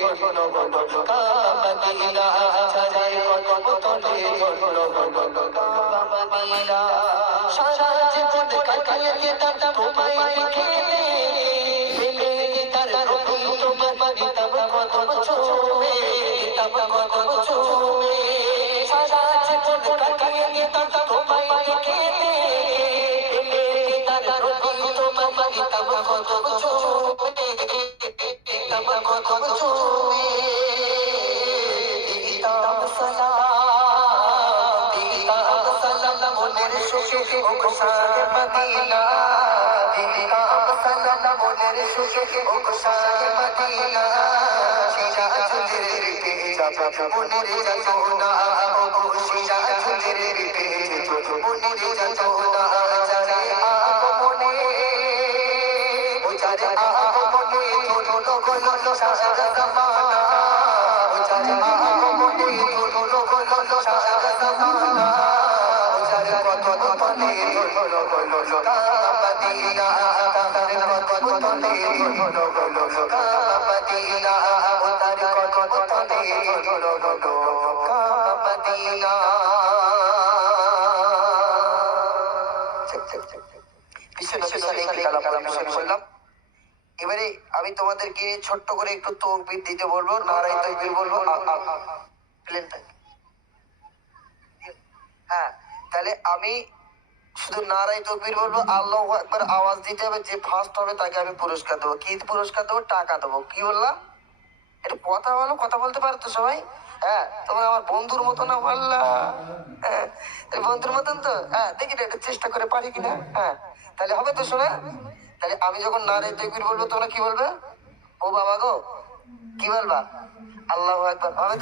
ধন্য বলো কাবা মদিনা ছাড়ে কদম তলে ধন্য বলো কাবা মদিনা সারা জীবন কাটিয়ে দিতাম তোমায় দেখে পেলে তার নবী তোমার দিতাম কদম ছুঁয়ে দিতাম কদম ছুঁয়ে সারা জীবন কাটিয়ে দিতাম তোমায় দেখে পেলে তার নবী তোমার দিতাম কদম ছুঁয়ে দিতাম কদম ছুঁয়ে দিতাম সালাম দিতাম সালাম মনের সুখে ও শাহে মদিনা দিতাম সালাম মনের সুখে ও শাহে মদিনা শিরা ঝুলের পেয়ে যাবে মনের যাতনা ও শিরা ঝুলের পেয়ে যাবে মনের যাতনা যারে আগমনে ও যারে আগমনে ধুলো গলো সারা জামানা ও যারে আগমনে ধুলো গলো সারা জামানা ও যারে কত তলে ধুলো গলো কাবা মদিনা তারে কত তলে ধুলো গলো কাবা মদিনা ও তারে কত তলে ধুলো গলো কাবা মদিনা বললাম। এবারে আমি তোমাদেরকে ছোট্ট করে একটু তাকবীর দিতে বলবো, নারায়ে তাকবীর বলবো। হ্যাঁ, তাহলে আমি শুধু নারায়ে তাকবীর বলবো, আল্লাহু আকবার আওয়াজ দিতে হবে। যে ফার্স্ট হবে তাকে আমি পুরস্কার দেবো। কি পুরস্কার দেবো? টাকা দেবো। কি বললাম? এটা কথা বলো, কথা বলতে পারো তো সবাই? হ্যাঁ, তোমার আমার বন্ধুর মতো না বললা? হ্যাঁ, বন্ধুর মতন তো। হ্যাঁ, দেখি এটা চেষ্টা করে পারি কিনা। হ্যাঁ, তাহলে হবে তো শোনা। তাহলে আমি যখন নারায়ে তাকবীর বলবো তোমরা কি বলবে? ও বাবা গো, কি বলবা? আল্লাহু আকবার। হবে তো?